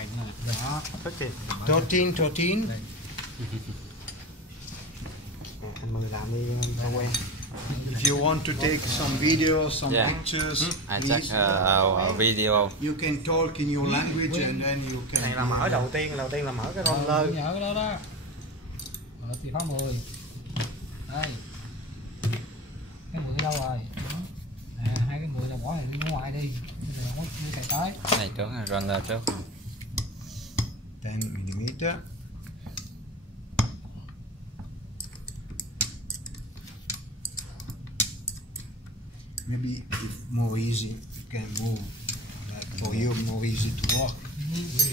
ngoài nữa. Đó. 13. Anh Mười làm đi cho quen. If you want to take some video, some pictures, I check our video. you can talk in your language and then you can. Này là mở đầu tiên là mở cái roller. Nhớ cái đó đó. Thì phá 10. Đây. Cái 10 đâu rồi? Hai cái 10 là bỏ này đi ngoài đi. Bây giờ không có chạy tới. Này trước run lên trước. 10 mm. Maybe if more easy, you can move. Like for you, more easy to walk.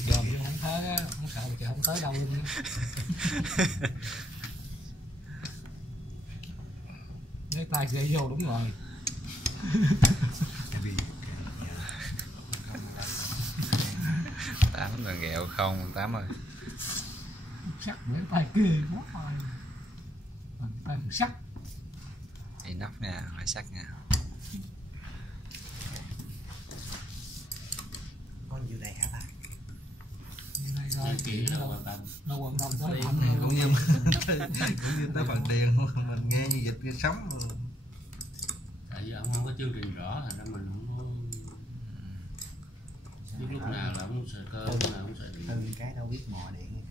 Dòm vô không tới á, không sợ thì không tới đâu luôn. Lấy tay dây vô đúng rồi. Maybe you can. Tám là ghẹo không, Tám ơi. Sắt để tay kia quá rồi. Tay sắt. Thì nóc nha, phải sắt nha. Con như này hả ta? Nó quan tâm tới cũng như tới phần điện mình nghe như dịch cái sống. Tại vì ông không có chương trình rõ thành ra mình không có biết lúc nào là ông sợi cơ, lúc nào ông sợi điện. Từng cái đâu biết mò điện.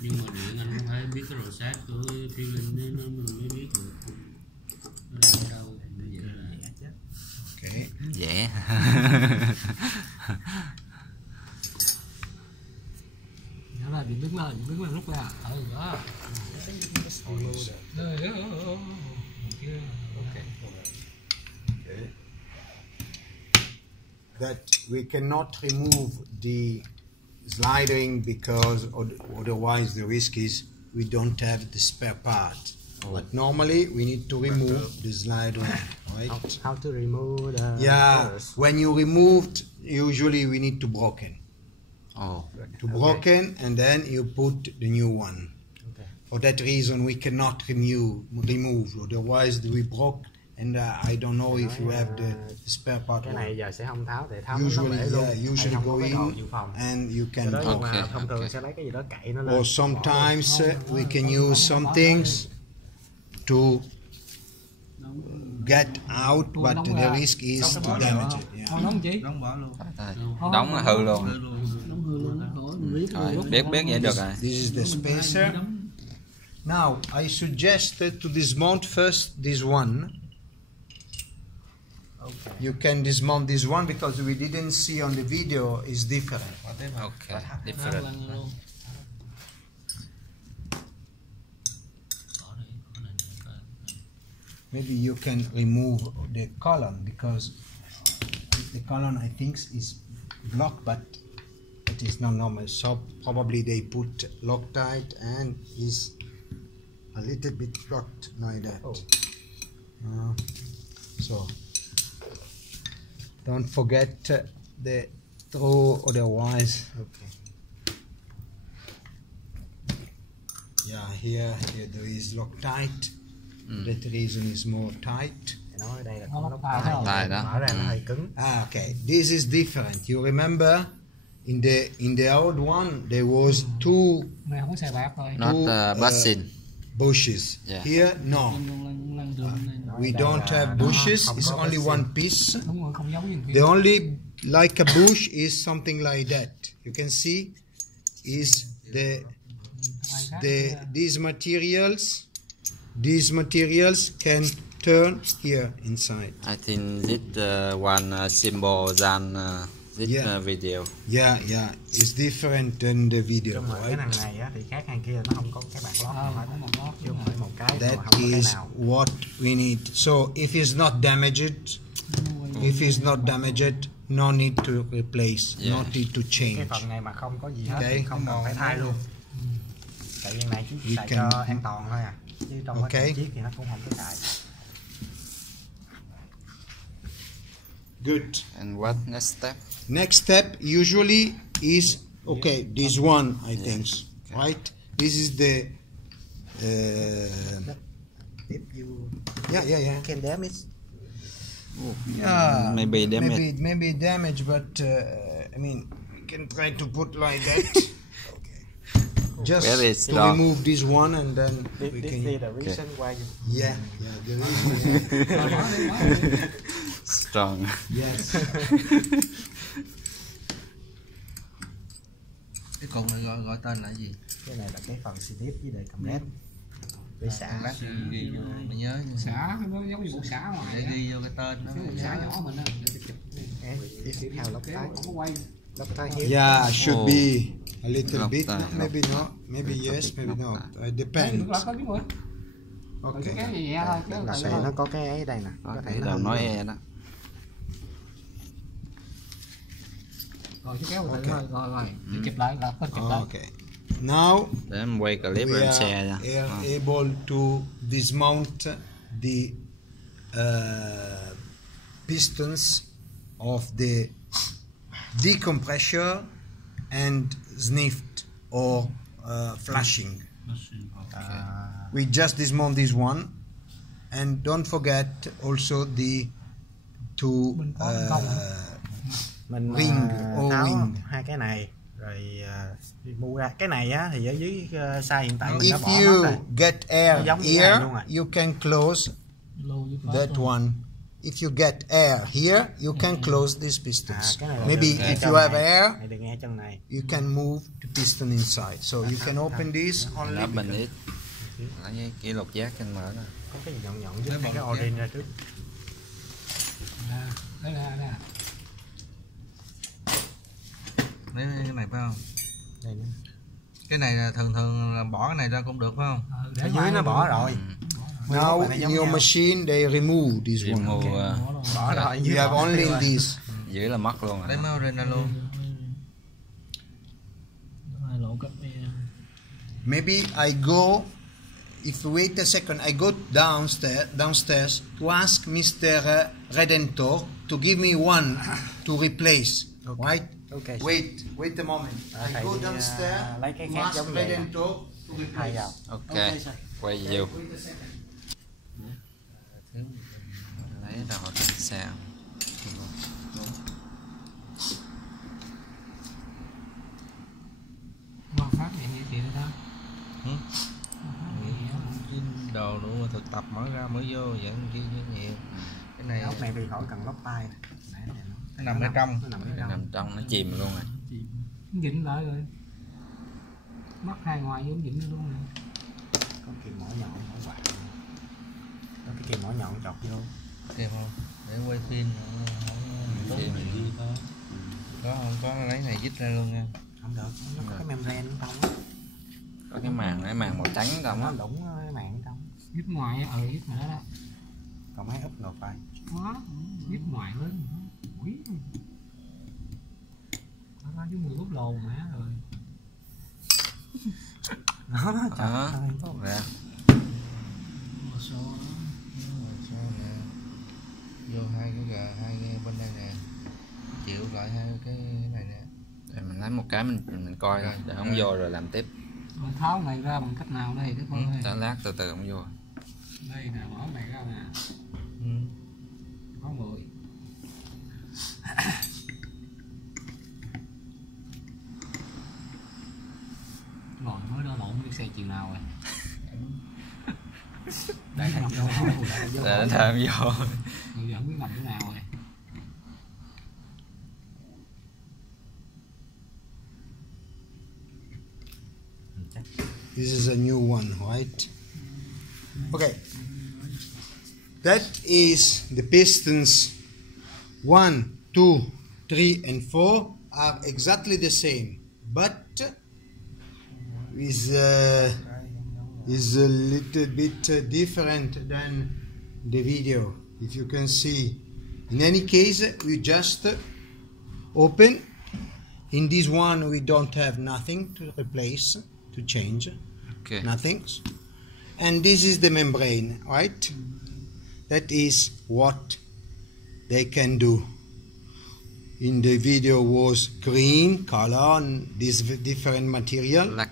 Nhưng mà điện anh cũng phải biết cái đồ sát của phiêu linh nên nó mới biết được nó đang ở đâu. Vậy là Okay. Dễ. Nhớ là đứng lên lúc ra. Đó. Okay. That we cannot remove the sliding because otherwise the risk is we don't have the spare part. But normally we need to remove the slide ring, right? How to remove the covers. When you removed, usually we need to broken. To broken and then you put the new one. Okay. For that reason we cannot remove. Otherwise we broke and I don't know if you have the spare part. Cái này giờ sẽ không tháo để tháo usually, nó luôn. Usually go in and you can. Thông thường sẽ lấy cái gì đó cậy nó lên. Or sometimes we can use some things to get out, but the risk is to damage it. Đóng bỏ luôn. Đóng hư luôn. Biết vậy được rồi. This is the spacer. Now I suggest to dismount first this one. Okay. You can dismount this one because we didn't see on the video is different. Okay, different. Maybe you can remove the column because the column I think is blocked, but it is not normal. So probably they put Loctite and is a little bit blocked like that. So don't forget the throw, otherwise. Okay. Yeah, here there is Loctite. That reason is more tight. Nói ở đây là có Loctite đó. Mở ra nó hơi cứng. Okay. This is different. You remember in the old one there was two. Not basin. Bushes. Yeah. Here no. We don't have bushes. It's only one piece. The only like a bush is something like that. You can see is these materials can turn here inside. I think this one symbol than this video. Yeah, it's different than the video, right? Cái hàng này á, thì khác hàng kia nó không có cái bạc lót. That is what we need. So if it's not damaged, no need to replace, no need to change. Cái phần này mà không có gì hết, thì không cần phải thay luôn. Tại vì này chỉ xài cho an toàn thôi à. Chứ trong quá trình chiết thì nó cũng không có xài. Good. And what next step? Next step usually is this one I think, right? This is the if you can damage. Maybe damage. Maybe damage, but I mean can try to put like that. Just Very to strong. remove this one and then we This can. is the reason why you Yeah, the reason. Strong. Yes. Cái cục này gọi tên là gì? cái này là cái phần slip với đề cầm led để xả. Lát ghi vô mình nhớ nha. Xả nó giống như bộ xả ngoài Để á. ghi vô cái tên đó. Cái bộ xả nhỏ mình á, để tôi chụp. Tiếp theo lóc Cái tay. không có quay. Lóc tay hiếu. Yeah, should be a little Lock bit. tie, No, maybe lock. not. Maybe yes, maybe not. Đấy, Depends. được lắm, có biết rồi. Rồi cái Okay. nhẹ nhẹ thôi, cái Là này sẽ thôi. nó có cái ấy ở đây nè. Đó, Có thể cái nó đầu hơn nói nữa. e đó. Rồi cái kéo từ từ Ok. thôi, rồi. Để chụp lại là có chụp lại. Okay. Now Để em quay clip rồi we em share nha. are Ờ. able to dismount the pistons of the decompressor and sniffed or flashing. We just dismount this one, and don't forget also the two Mình Ring, ô tháo ring. hai cái này rồi mua ra cái này á thì ở dưới size hiện tại mình đã If bỏ mất rồi. you get air Nó giống như cái này here, luôn à. you can close that one. If you get air here, you can close these pistons. cái này là Maybe được nghe if chân you have này. air, Này được nghe chân này. you can move the piston inside. So you can open this. Đó bình ít. Lấy cái lục giác trên mở đó. Có cái gì nhọn nhọn với cái orange ra trước. Đây nè. Lấy cái này phải không? Đây nữa. Cái này là thường thường là bỏ cái này ra cũng được phải không? Ở dưới nó bỏ rồi. Now này in giống your nhau. machine they remove this one. Remove, Bỏ rồi. You have only this. dưới là mất luôn Lấy rồi. máu ra luôn. Maybe I go. If you wait a second, I go downstairs to ask Mr. Redentor to give me one to replace. Right? Okay. Wait a moment. I Thầy go đi, downstairs lấy cái to khác ask giống vậy nè. Redentor to Hai replace. vào. Ok. Quay vô. Wait a second. Lấy đầu trên xe. Quan phát hiện như tiền đó. Cái đồ nữa mà thực tập mở ra mới vô vẫn chi nhiều. Cái này Ốc này vì khỏi cần lóc tay nè. nó nằm ở trong. Nó nằm ở Cái trong. nằm trong nó chìm luôn rồi. Dính lại rồi. Mắt hai ngoài vô dính luôn rồi. Có kìm mỏ nhọn mỏ quạt. Có cái kìm mỏ nhọn chọc vô. Kèm không? Để quay phim không có không có lấy này dít ra luôn nha. Không được, nó có cái membrane ở trong á. Có cái màng màu trắng trong Nó á. đụng cái màng ở trong. Dính ngoài á, dính ngoài đó. Còn máy úp ngược lại. Đó, dính ngoài lên. Quỷ. Nó dưới 10 bút lồn má rồi. Đó, Đó. trời ơi. Ra. Vô hai cái bên đây nè, chịu lại hai cái này nè. Để mình lấy một cái mình coi thôi, để không vô rồi làm tiếp. Mình tháo này ra bằng cách nào đây? Đức ơi. Tới lát từ từ không vô. Đây nè, mở này ra nè. Có 10. Rồi mới đo lộn cái xe chiều nào rồi. Đây nằm đâu vô. Để thêm vô. Bây giờ không biết nằm chỗ nào rồi. This is a new one, right? Okay. That is the pistons 1, 2, 3 and 4 are exactly the same, but is a little bit different than the video, if you can see. In any case, we just open. In this one we don't have nothing to replace, to change. Ok. Nothing. And this is the membrane, right? That is what they can do. In the video was green color and this different material. Black.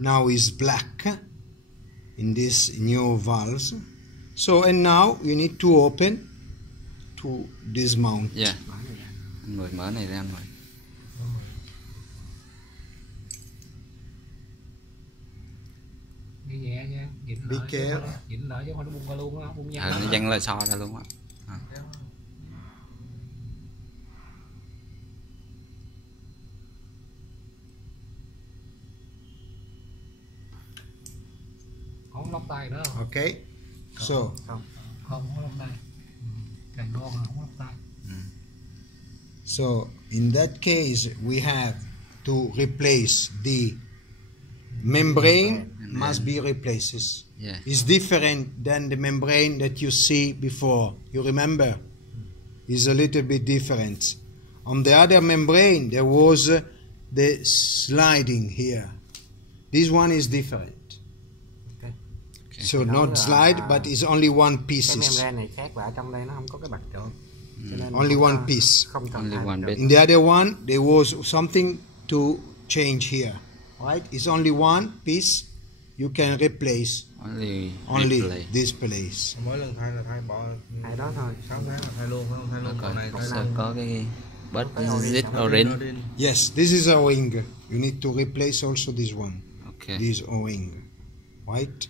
Now is black in this new valves. So and now you need to open to dismount. Yeah. Mời mở này ra rồi. Be careful. Dịnh lại chứ không nó bung ra luôn á, bung nhanh. Nó văng lời so ra luôn á. Không lóc tay nữa. Okay. So Không lóc tay. Càng đo mà không lóc tay. So in that case, we have to replace the membrane. Must be replaced. Yeah. It's different than the membrane that you see before. You remember? It's a little bit different. On the other membrane, there was the sliding here. This one is different. So not slide, but it's only one piece. Cái membrane này khác và ở trong đây nó không có cái bạc trộn. Only one piece. Không cần Only thay one bạc bit. In the other one, there was something to change here. Right? It's only one piece. You can replace Only replay. this place. Mỗi lần thay là thay bỏ Thay đó thôi. 6 tháng là thay luôn phải không? Thay luôn Coi còn này có cái bớt Cái zit orange. Yes, this is a ring. You need to replace also this one. Okay. This O-ring. Right?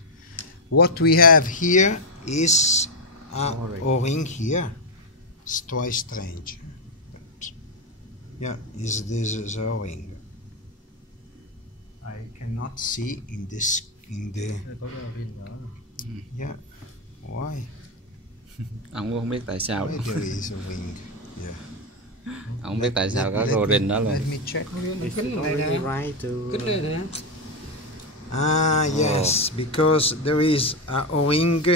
What we have here is a O-ring here. It's twice strange. But yeah, this is a O-ring. I cannot see in this có cái pin nhỏ. yeah. Why? Ông cũng không biết tại sao. Why there is a ring? Yeah. Ông không biết tại sao có orange đó luôn. Let me check. Kính này nè. Kính này nè. Ah, yes, because there is a O-ring to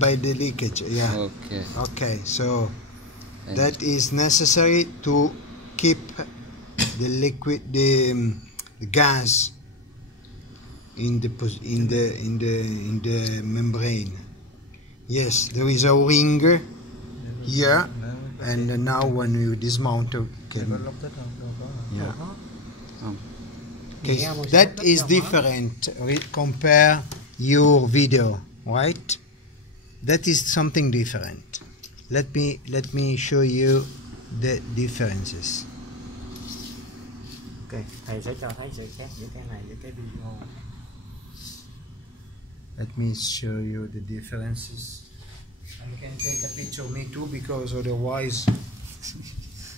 by the leakage. Yeah. Okay. Okay, so that is necessary to keep the liquid, the gas in the membrane. Yes, there is a O-ring here, and now when you dismount, you can. Lóc thích không? Đâu có. Yeah. Không. Okay, that is different. Compare your video, right? That is something different. Let me show you the differences. Ok, thầy sẽ cho thấy sự khác giữa cái này với cái video. Let me show you the differences. I can take a picture of me too, because otherwise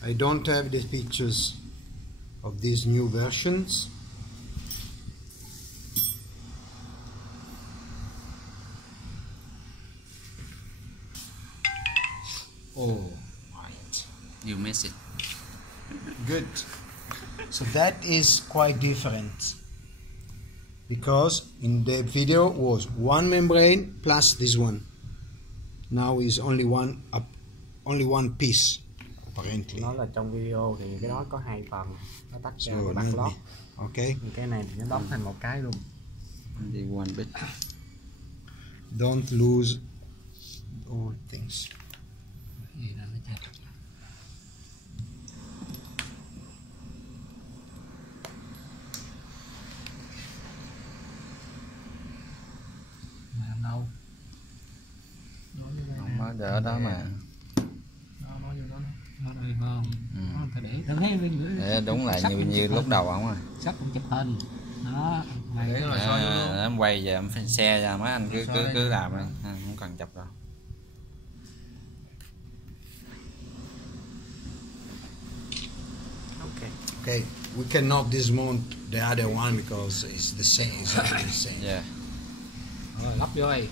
I don't have the pictures of these new versions. Oh, right. You miss it. Good. So that is quite different, because in the video was one membrane plus this one. Now is only one piece apparently. Nó là trong video thì cái đó có hai phần, nó tách ra cái bạc lót. Okay. Cái này thì nó đóng thành một cái luôn. Only one bit. Don't lose all things. Gì là nó chặt. Mà làm đâu? Không có ở đó mà. Nó vô đó. Nó đây không? Nó phải để thấy bên Để đúng là như lúc đầu ông rồi. sắp cũng chụp hình. Đó, mày Để rồi soi vô luôn. Em quay giờ em phải xe ra mấy anh cứ làm đi, không cần chụp đâu. Okay, we cannot dismount the other one because it's the same. It's the same. Yeah. rồi lắp vô đây.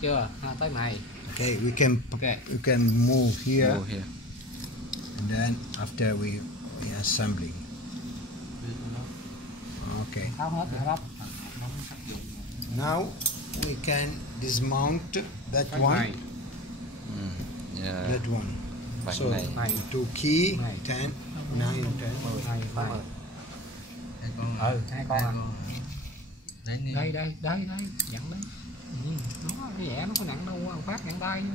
Chưa? Tới này. Okay, we Okay. can move here, Go here. and then after we assembling. Okay. Tháo hết rồi lắp. Now we can dismount that Cái one. này. Yeah. That one. Phần So này. to key Này. 10, 9, 10. Này, này. Hai con. Hai con à. Đấy đi. Đây dặn đấy. Nó nhẹ, nó có nặng đâu, ăn phát nặng tay chứ.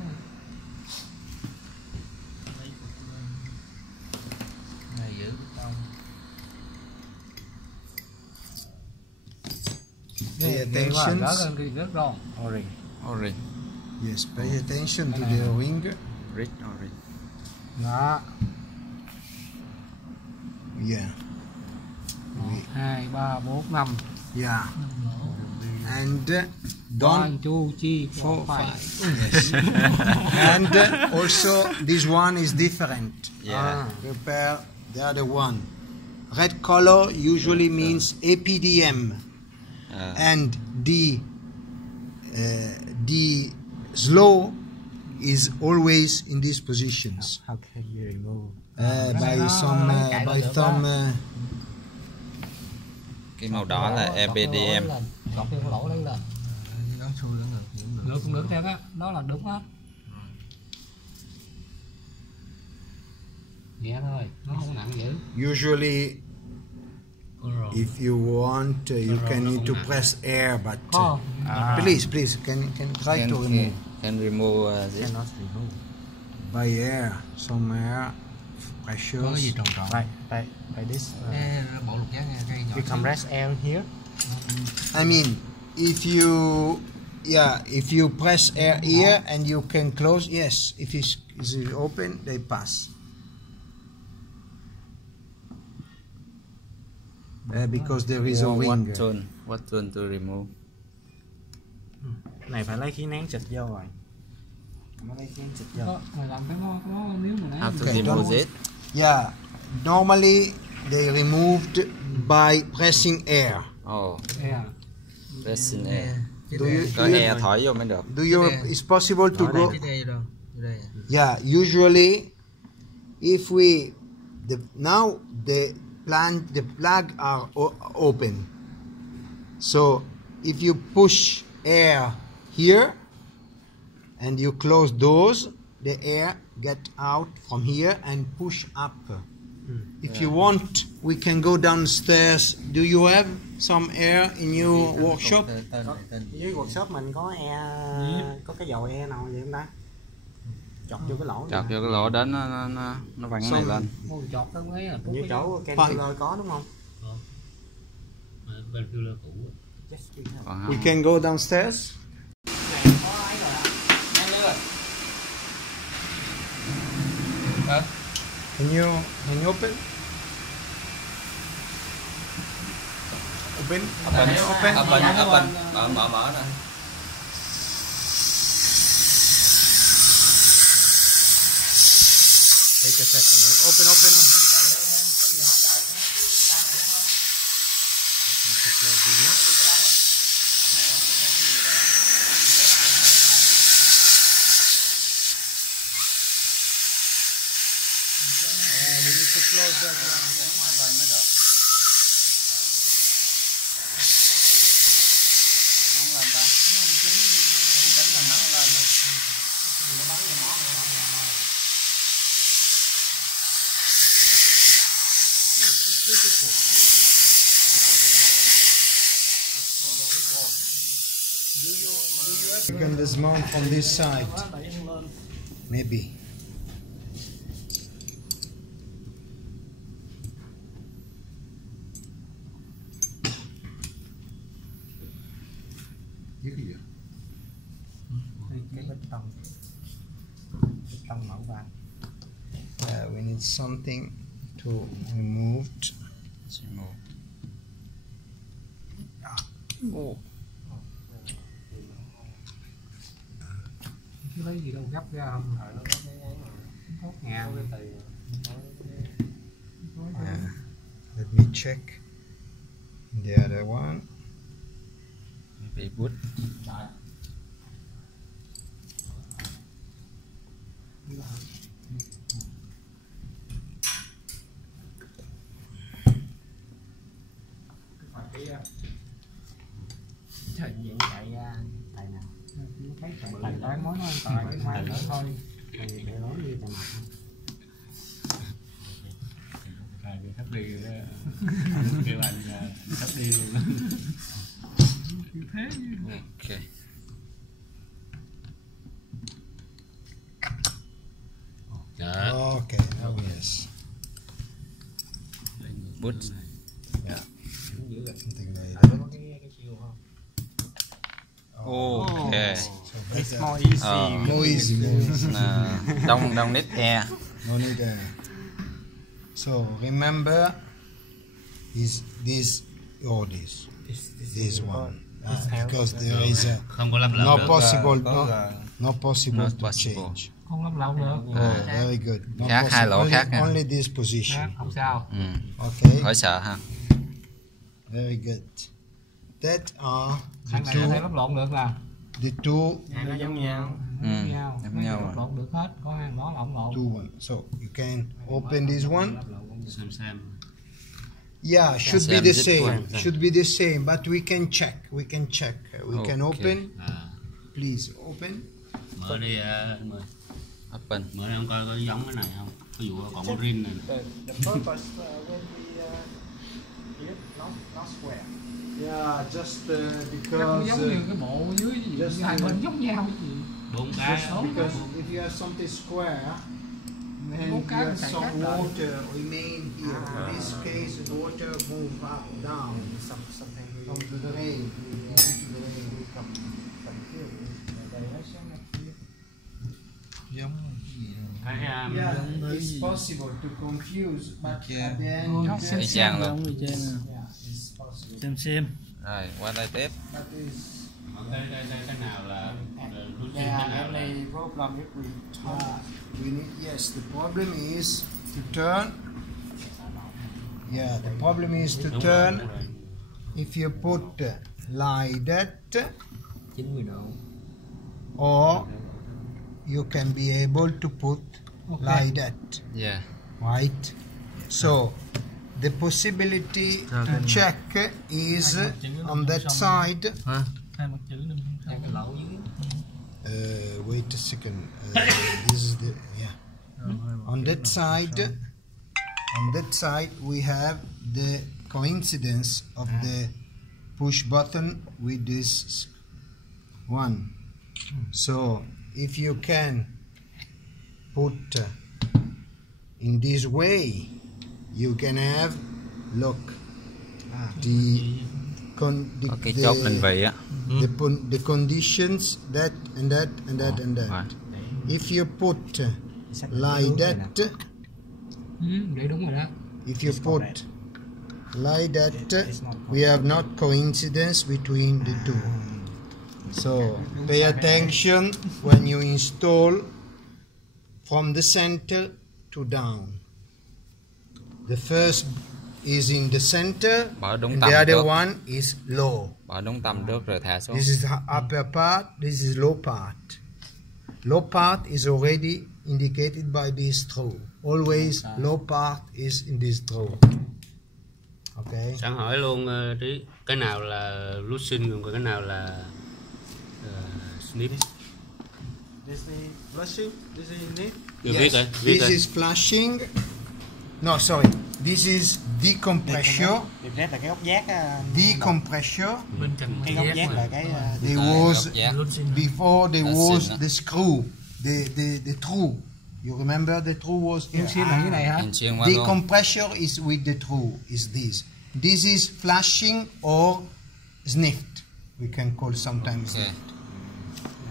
Này giữ trong. Pay attention. Rớt rồi. Orange. Yes, pay attention to the ring. Rich orange. Đó. Yeah. 1, 2, 3, 4, 5. Yeah. and One, don't two, three, 4, 4, 5. 5. Yes. And also this one is different. Yeah. Prepare the other one. Red color usually means APDM, and the slow is always in these positions. How can you remove? By some Cái màu đỏ là EPDM. Chọt theo cái lỗ lên lên. Gắn xuôi gắn ngược cũng được. Ngược cũng được theo đó. Đó là đúng hết. Nhẹ thôi, nó không nặng dữ. usually if you want you can need to press air, but please can try to remove Can remove this. Cannot remove. by air, some air pressure. Có cái gì tròn tròn. By this. Bộ lục giác nghe cây nhỏ. You compress air here. I mean, if you press air here and you can close, yes, if it's open, they pass. Because there is a ring. What tool to remove? Này phải lấy khí nén xịt vô rồi. Nó lấy khí nén xịt vô. Mày làm cái nó nếu mà How to Okay, remove it? Yeah, normally they removed by pressing air. Oh, Yeah. pressing air. Có do air thổi vô mới được. it's possible to go? Cái đây đâu? Đây. Yeah, usually if we now the plug are open, so if you push air here and you close those, the air get out from here and push up. If you want, we can go downstairs. Do you have some air in your workshop? Dưới workshop mình có air, có cái dầu air nào vậy không ta? Chọt vô cái lỗ. Chọt vô cái lỗ đến nó văng cái này lên. Mua chọt tới mấy là Như chỗ Caterpillar có đúng không? Bên filler cũ. Còn We can go downstairs. Can you open? Open. Mở nè. Take a second. Open. We need to close that one. You can dismount from this side, maybe. Cái bê tông mẫu vàng. We need something to remove. Oh. Chứ lấy gì đâu gấp ra không? Tốt ngàn. Let me check the other one. Bị bút. Trời diện chạy ra tại nào? Thấy tại bán món nó an toàn cái mai nữa thôi. Thì để nói như tại mặt. Cái thấp đi rồi đó. Kêu anh thấp đi luôn đó. Ok. Okay, now yes. Bút. Yeah. Something like Có that. cái chiều không? Okay. So It's better. more easy. More easy, more easy. Don't need air. No need air. So remember, is this or this? This one. because there is không có lắp lợp no được. possible, no Not possible to possible. change. Không lắp lộn được. Oh, very good. No Khác, hai lỗ only, khác nha. only this Khác, position. không sao. Okay, Khỏi sợ ha. very good. That are Thằng này có thể lắp lộn được nè. the two Nó giống nhau. Giống nhau. giống nhau Lắp lộn được hết. Có hai đó lộn lộn. one. So you can open this one. Xem. Yeah, should be Same, the this same. one. Should be the same, but we can check. We can check. We can Okay. open. À, Please open. mở đi anh mời. Open. Mở đi ông coi có giống cái này không? Ví dụ còn có rin này. The purpose when we hit not square. Yeah, just Chắc cũng giống như cái bộ dưới just, hai bên giống nhau cái gì. 4 cái. because if you have something square, then you have some water remain here. In this case, the water move up, down, Something come to the rain. Giống cái gì đâu. Cái Yeah, it's possible to confuse, but at the end, Y chang luôn. yeah, it's possible. Xem. Rồi, qua đây tiếp. But it's cái nào là rút cái Yeah, nào là only problem if we yeah, we need. Yes, the problem is to turn. Yeah, the problem is to turn. If you put like that, 90 độ. or you can be able to put like that, Yeah. right? So the possibility to check is on that side. Hai mặt chữ đừng không Cái lỗ dưới. Wait a second. This is the On that side, we have the coincidence of the push button with this one. So if you can put in this way, you can have, look, the Có cái chốt định vị á. the conditions that and that and that and that. Right. If you put like that, để đúng rồi đó. if you put like that, we have not coincidence between the two. So pay attention when you install from the center to down. The first is in the center, Bỏ đúng and tầm the other trước. one is low. Bỏ đúng tầm trước rồi thả xuống. This is the upper part, this is low part. Low part is already indicated by this through. Always low part is in this through. Okay. Sẵn hỏi luôn Trí, cái nào là loosen còn cái nào là snip? this is flushing, this is neat. Viết rồi, viết This rồi. is flashing. No, sorry. This is decompressor. Điều là cái góc giác á, Decompressor. Bên cạnh cái góc giác là cái There was Yeah. before there That's was it. the screw, the true. You remember the true was here. Xin là cái này hả? Nhìn xuyên qua luôn. Decompressor is with the true. Is this? This is flashing or sniffed. We can call sometimes Okay. sniffed.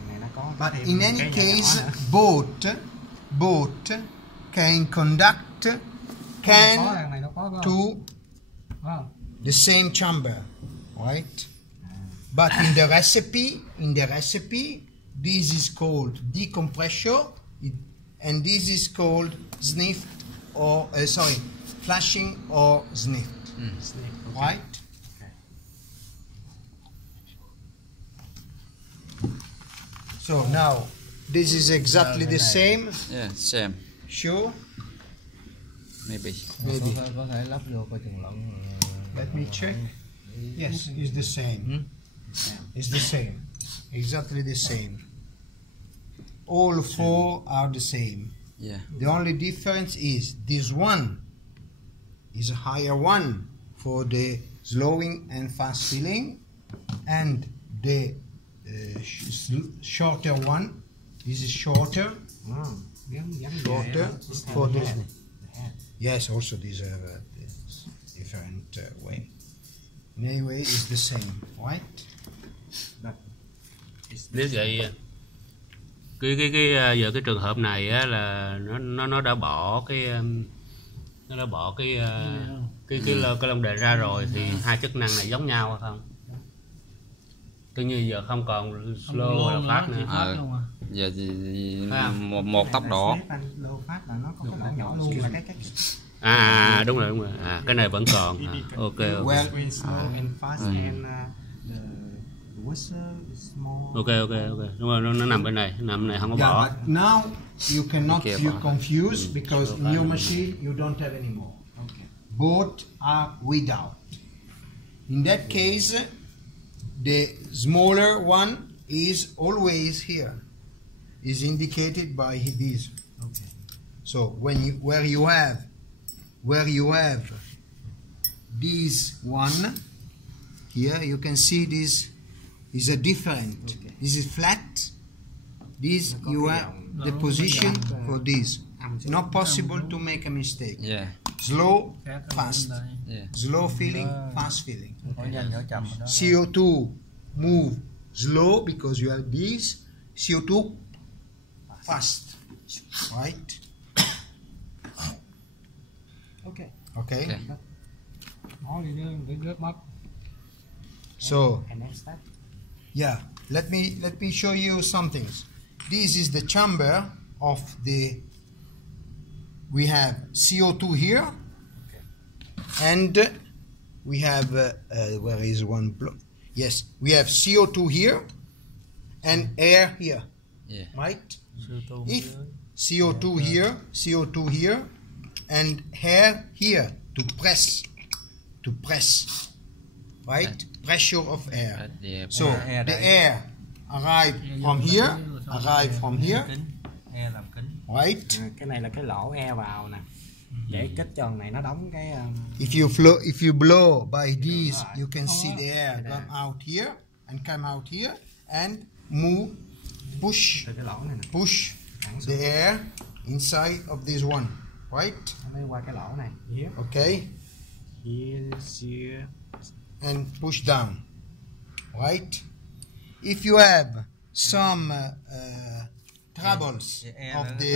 này nó có But thêm in cái any nhỏ nhỏ case, nữa. both can conduct Có can thằng này nó có to phải không? the same chamber, right? But in the recipe, this is called decompressor, and this is called sniffed or flashing or sniffed, right? So now this is exactly the same. Yeah, same. Sure. Maybe. Maybe. Có thể lắp vô coi chừng lẫn. Let me check. Yes, it's the same. It's the same. Exactly the same. All four are the same. Yeah. The only difference is this one is a higher one for the slowing and fast filling, and the shorter one. This is shorter. Shorter for this. Yes, also these are different way. Anyway, it's the same, right? Nếu vậy cái giờ cái trường hợp này á là nó đã bỏ cái cái lông đề ra rồi thì hai chức năng này giống nhau hay không? tự nhiên giờ không còn slow hay là phát nữa. Giờ một tốc độ. Low phát là nó có cái lỗ nhỏ luôn là cái Đúng rồi. Cái này vẫn còn. Ok. slow and fast and the whistle is more. Ok. Đúng rồi, nó nằm bên này, không có bỏ. But now you cannot feel confused because in your machine you don't have any more. Okay. Both are without. In that case, the smaller one is always here. Is indicated by this. Okay. So where you have this one here, you can see this is a different. Okay. This is flat. This you have the position for this. It's not possible to make a mistake. Yeah. Slow, fast. Yeah. Slow feeling, fast feeling. CO2 move slow because you have this. CO2 fast, right? Okay. So yeah, let me show you some things. This is the chamber of the. We have CO2 here, and we have where is one block? Yes, we have CO2 here and air here. Yeah. Right? If CO2 here, and air here to press, right? Pressure of air. So the air arrive from here, right? Cái này là cái lỗ air vào nè, để kích cho thằng này nó đóng cái. If you blow by this, you can see the air come out here and come out here and move, push the air inside of this one, right? Nó qua cái lỗ này. Here. Okay. Here. And push down, right? If you have some troubles of the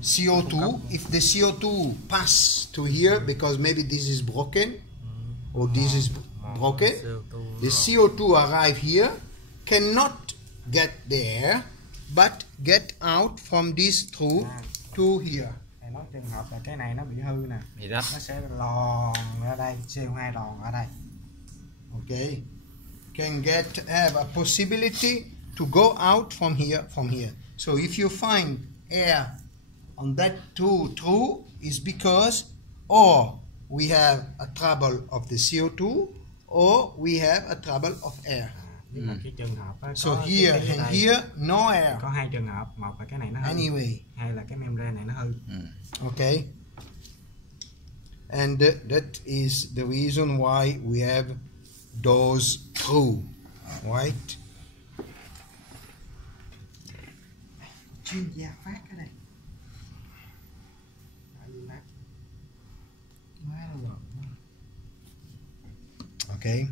CO2, if the CO2 pass to here because maybe this is broken or this is broken, the CO2 arrive here, cannot get the air but get out from this through to here. Nói trường hợp là cái này nó bị hư nè, nó sẽ lòn ra đây, CO2 lòn ở đây. Okay, can have a possibility to go out from here. So if you find air on that through is because or we have a trouble of the CO2 or we have a trouble of air. Nhưng mà cái trường hợp đó, so here and here no air. Có hai trường hợp, một là cái này nó hư, anyway, hay là cái membrane này nó hư. Okay, and that is the reason why we have those through, right? Chuyên gia phát cái này. Okay.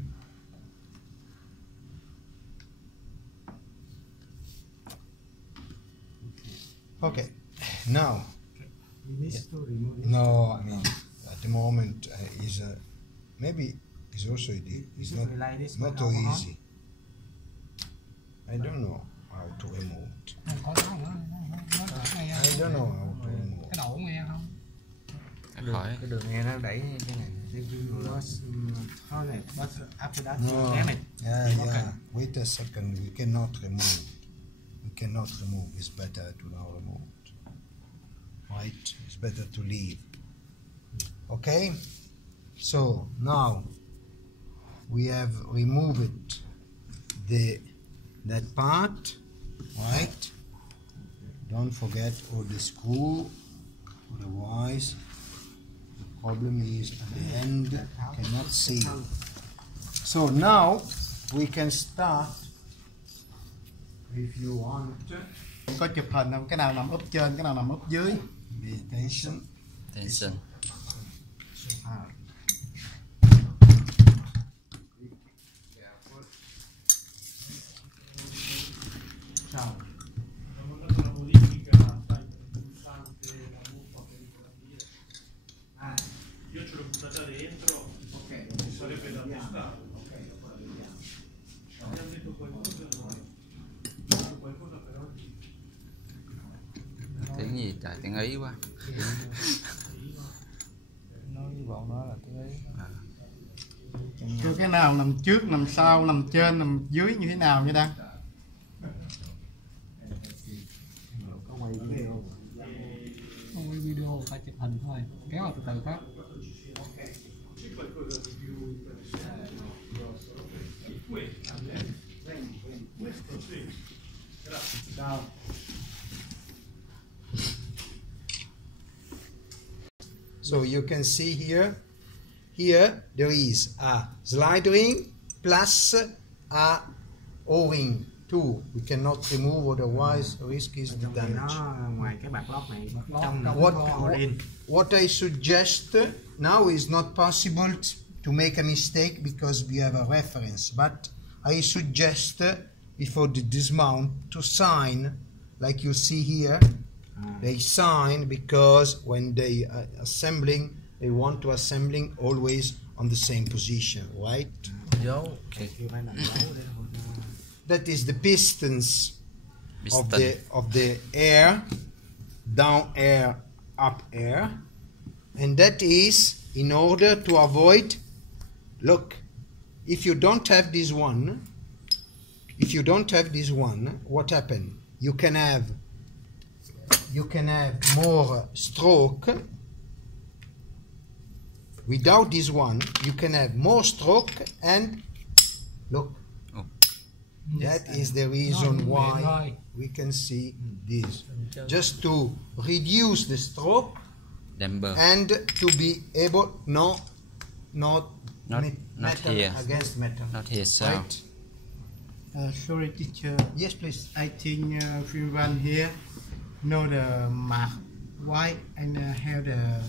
Okay. Now. No, I mean at the moment is maybe it's also it's not so easy. I don't know how to remove it. I don't know how to remove. Cái đầu nghe không? Cái đường nghe nó đẩy cái này. Yeah. Wait a second. We cannot remove. It's better to now remove it. Right? It's better to leave. Okay. So now we have removed that part. Right? Don't forget all the screw. Otherwise, the problem is at the end cannot see. So now we can start. If you want. Có chụp hình không? Cái nào nằm úp trên, cái nào nằm úp dưới? Tension. Sao? Io ce l'ho buttata dentro, sarebbe da testare. Tiếng gì trời, tiếng Ý quá. Nói với bọn nó là tiếng Ý. Cứ cái nào nằm trước, nằm sau, nằm trên, nằm dưới như thế nào nha Đăng? Không quay video, phải chụp hình thôi, kéo vào từ từ phát. So you can see here there is a slide ring plus a O-ring too. We cannot remove, otherwise risk is the damage. Nó ngoài cái bạc lót này trong What I suggest now is not possible to make a mistake because we have a reference, but I suggest before the dismount to sign like you see here. They sign because when they are assembling, they want to assembling always on the same position, right? Okay. That is the pistons of the air, down air, up air, and that is in order to avoid. Look, if you don't have this one, what happens? You can have more stroke. Without this one, you can have more stroke, and look, that is the reason why we can see this. Just to reduce the stroke and to be able not metal here. against metal. Not here, so. Right? Sorry teacher, Yes, please. I think everyone here know the mark white and have the.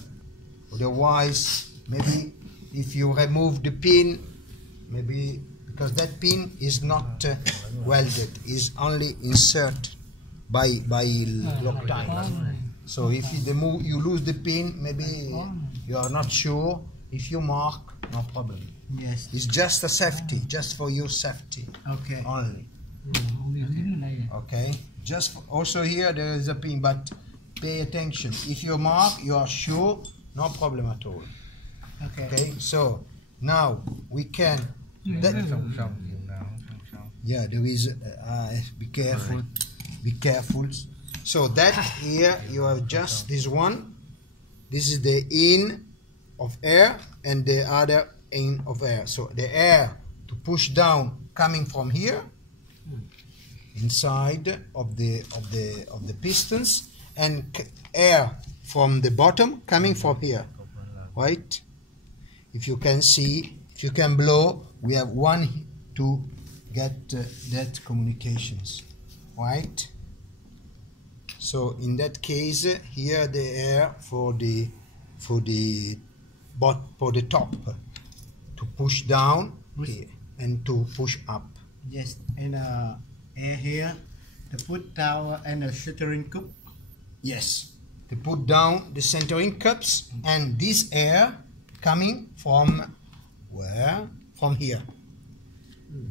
Otherwise, maybe if you remove the pin, maybe because that pin is not welded, is only insert by Loctite. So if you lose the pin, maybe you are not sure. If you mark, no problem. Yes. It's just a safety, just for your safety. Okay. Only. Okay. Also here there is a pin, but pay attention. If you mark, you are sure, no problem at all. Okay. Okay. So now we can. Yeah, there is. Be careful. Be careful. So that here you have just this one. This is the in of air and the other in of air. So the air to push down coming from here inside of the pistons, and air from the bottom coming from here, right? If you can see, if you can blow, we have one to get that communications, right? So in that case, here the air for the top to push down and to push up. Yes, and air here to put down and a shuttering cup. Yes, to put down the centering cups, and this air coming from where? From here.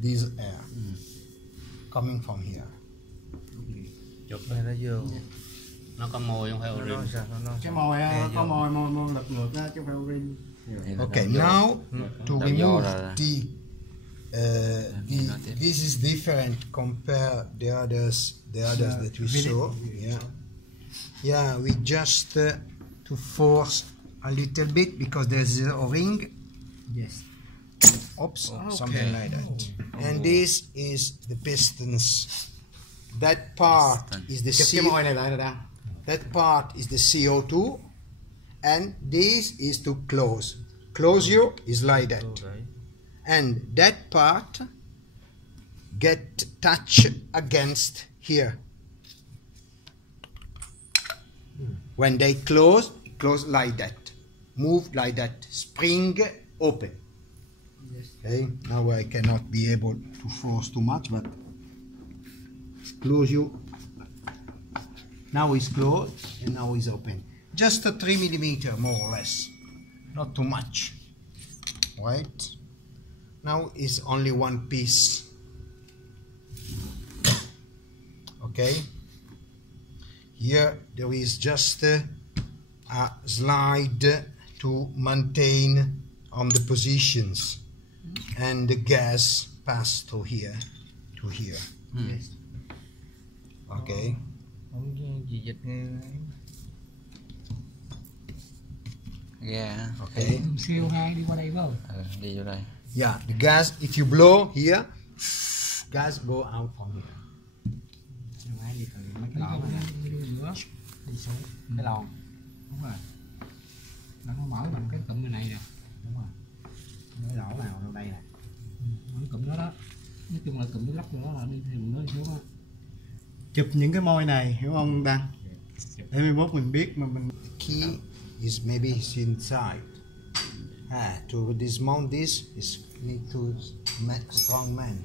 This air coming from here. Chụp Đây nó vô. nó có mồi không phải Nó orin. sao nó Cái mồi có mồi lật ngược ra chứ không phải orin. Okay, now to remove this is different compare the others that we saw. Yeah, we just to force a little bit because there's a ring. Yes. Oops, something like that. And this is the pistons. That part is the that part is the CO2, and this is to close. Closure is like that, and that part get touch against here. When they close like that, move like that, spring open. Okay, now I cannot be able to force too much, but close you. Now it's closed and now it's open. Just a 3 millimeter more or less, not too much. Right? Now it's only one piece. Okay. Here there is just a slide to maintain on the positions, and the gas pass through here to here. Yes. Okay. Không gì dịch Yeah. Okay. CO2 đi qua đây phải không? Đi vô đây. Yeah, the gas, if you blow here, gas go out from here. Máy đi từ mấy cái Đi lon này nữa. đi xuống cái lon. Đúng rồi. Nó mở bằng cái cụm này nè. Đúng rồi. Cái lỗ nào đâu đây nè. Cái cụm đó đó. Nói chung là cụm nó lắp vô đó là đi thêm nó xuống đó. Chụp những cái môi này hiểu không Đăng? Để mai mốt mình biết mà mình. Key is maybe it's inside. To dismount this is need to make strong man.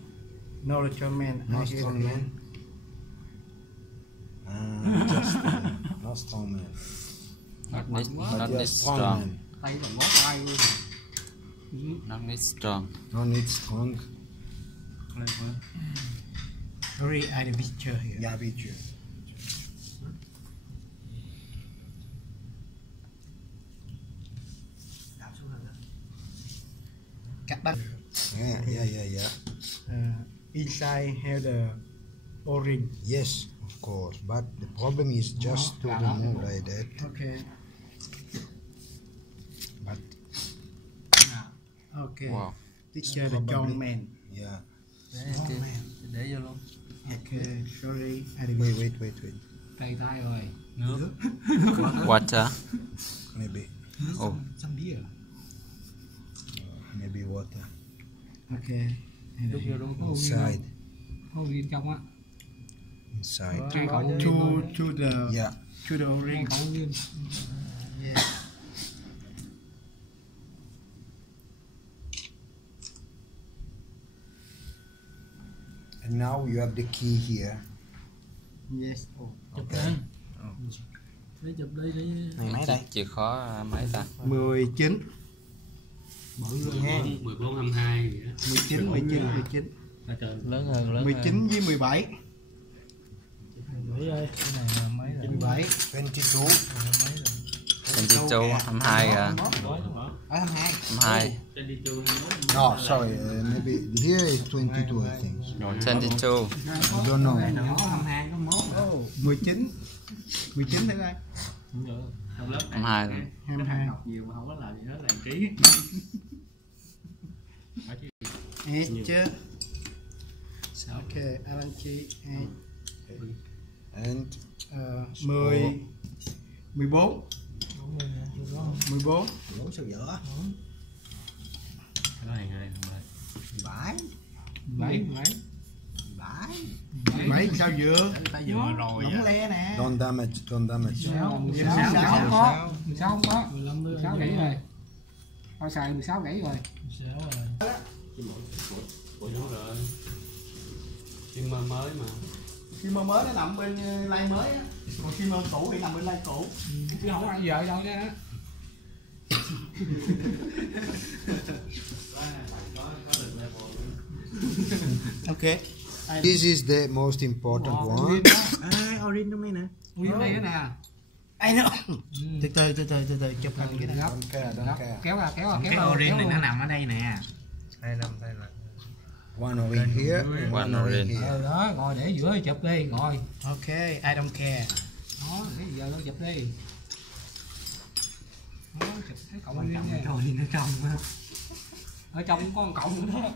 No man. No strong man. No strong man. Not need But yes, strong strong. man. Tay bằng bó tay luôn. Not need strong. No need strong. Sorry, I had a picture here. Yeah, picture. Cắt đất. Yeah. Inside have the O-ring. Yes, of course. But the problem is just to remove like that. Okay. But Okay. Wow. Picture the young man. yeah. để vô luôn. Okay. Sorry, I had a Wait. Tay tay rồi. Water. Maybe. Oh. Some beer. Maybe water. Okay. Đút vô luôn. Inside. Có viên trong á. Inside. Hai cậu To the Yeah. to the hai O-ring. cậu viên. Yeah. And now you have the key here. Yes. Oh. Okay. Lấy chụp đi đi. Này máy đây. Chìa khóa mấy ta? 19. 14, 22 gì đó. 19. Lớn hơn. 19 với 17. Mấy ơi, cái này là mấy rồi? 17. 22. 22, 22 à? Ở 22. 22. No, sorry. Maybe here is 22, I think. 22. I don't know. Nhỏ 22 có mốt. 19. 19 thế đây. Trong lớp 22 rồi. 22. học nhiều mà không có làm gì hết, làm ký. H. Okay, Alan G. And 10. 14. 14. 4 sao dở. Cái này 17. 17. 17 sao vừa? Ta vừa rồi. Nóng le nè. don't damage. 16 không có. 16 không có. 16 gãy rồi. Tao xài 16 gãy rồi. 16 rồi. Ủa đúng rồi. Phim mới mà. Phim mới nó nằm bên line mới á. Còn phim cũ thì nằm bên line cũ. Chứ không có ai vợ đâu nha. Okay. This is the most important one. Orange trong đây nè. Nguyên đây nè. Ai nó. Từ từ chụp hình cái này. Don't care. Kéo ra. Cái O-ring này nó nằm ở đây nè. Đây là One over here, one over here. Đó, ngồi để giữa chụp đi, ngồi. Okay, I don't care. Đó, cái giờ nó chụp đi. Đó, chụp cái cọng Quan Nguyên trọng nè. cái O-ring ở trong á. Ở trong có một cọng nữa đó.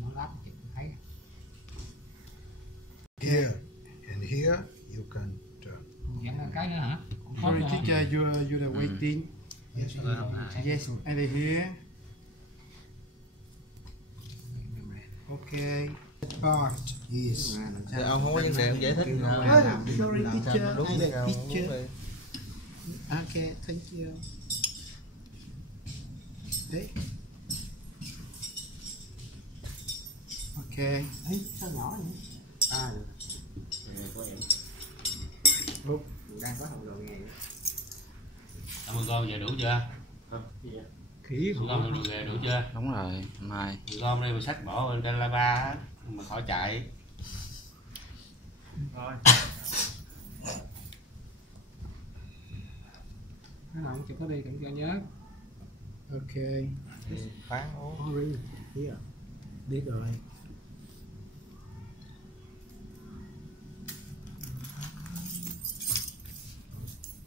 Mở lắp chụp thấy. Here and here you can turn. Dặn ra cái nữa hả? Sorry teacher, you the waiting. Yes. Yes, and here. Okay. Part. Yes. ông không có vấn đề ông giải thích Sorry teacher, đúng I the nào teacher. Okay, thank you. Đấy. Okay. Ấy, sao nhỏ vậy? của em. Lúc Đang có học rồi nghe. 10 con giờ đủ chưa? Khỉ 10 con được về đủ chưa? Đúng rồi, mai 10 con đây mà sách bỏ bên trên lava á, mà khỏi chạy. rồi. Cái nào cũng chụp nó đi cũng cho nhớ. Ok. Bán ố. Orange. Yeah. Biết rồi.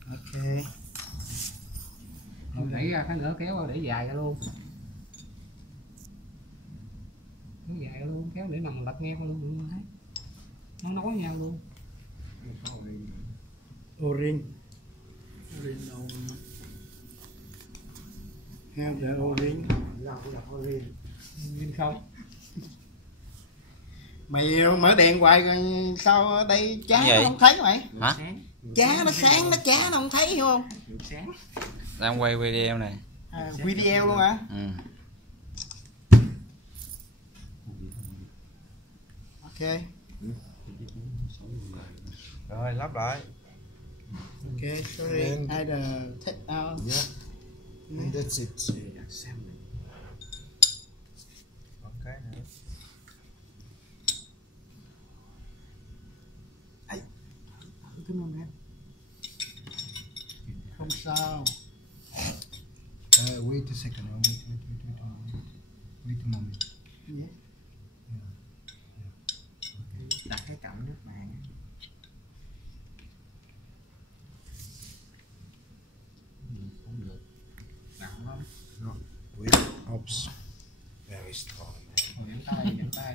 Ok. Rồi đẩy ra cái nữa kéo ra để dài ra luôn. Kéo dài ra luôn, kéo để nằm lật ngang luôn thấy. Nó nối nhau luôn. Orange. Orange đâu? Have the orange. Nhìn không? Mày mở đèn hoài rồi sao ở đây chá Cái gì? nó không thấy mày? hả? Chá nó sáng nó chá nó không thấy hiểu không? Đang quay video này. À, video luôn hả? Ừ. Ok. Rồi lắp lại. Ok, sorry. And- I take out. Yeah. And that's it. Còn cái nữa. Không sao. Wait a second. Wait a moment. Yeah. Đặt cái cặn nước màng. Không được. Nặng lắm. No. Wait. Oops. Very strong. Rồi dẫn tay.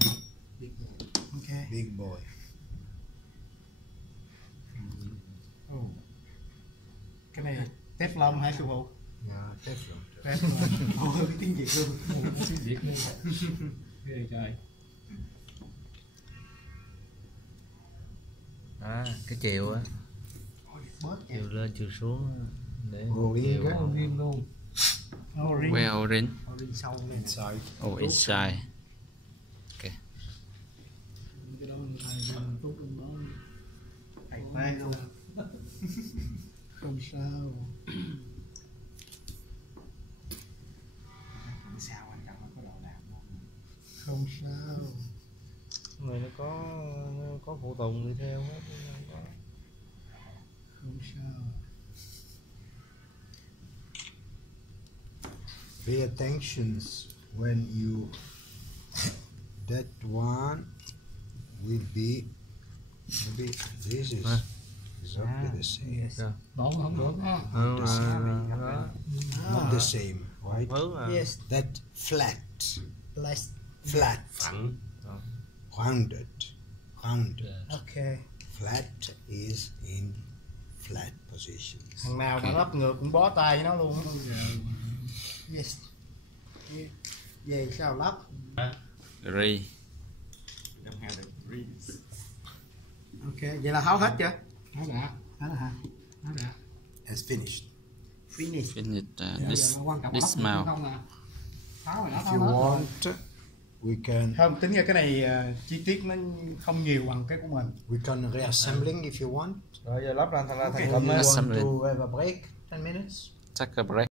Ok. Big boy. Cái này Teflon hay sư phụ? Yeah, Teflon. Teflon. Ôi, biết tiếng Việt luôn. Tiếng Việt luôn. Ghê trời. À, cái chiều á, Bớt chiều lên chiều xuống để Orange. Orange luôn. Orange. Where orange? Orange sâu lên. Inside. Oh, inside. Cái đó mình tốt hơn đó. Thầy phê luôn. Không sao. Không sao, quan trọng là có đồ làm không. Không sao. người nó có phụ tùng đi theo hết. Không sao. Pay attention when you. That one will be. Maybe this is exactly the same. Đổ không được ha. Not the same, right? Yes. That flat. Flat. Phẳng. Rounded. Ok. Flat is in flat position. Thằng nào mà lắp ngược cũng bó tay với nó luôn. Yes. Về sao lắp? Agree. Ok, vậy là tháo hết chưa? Nó đã. Hết rồi hả? Nó đã. Has finished. Finish. Finish this Quan trọng dismount. không à. Tháo rồi đó, If tháo you hết rồi. want, we can Không, tính ra cái này chi tiết nó không nhiều bằng cái của mình. we can reassembling if you want. Rồi giờ lắp ra thành Or thành you phẩm á. want Assembling. to have a break 10 minutes? Take a break.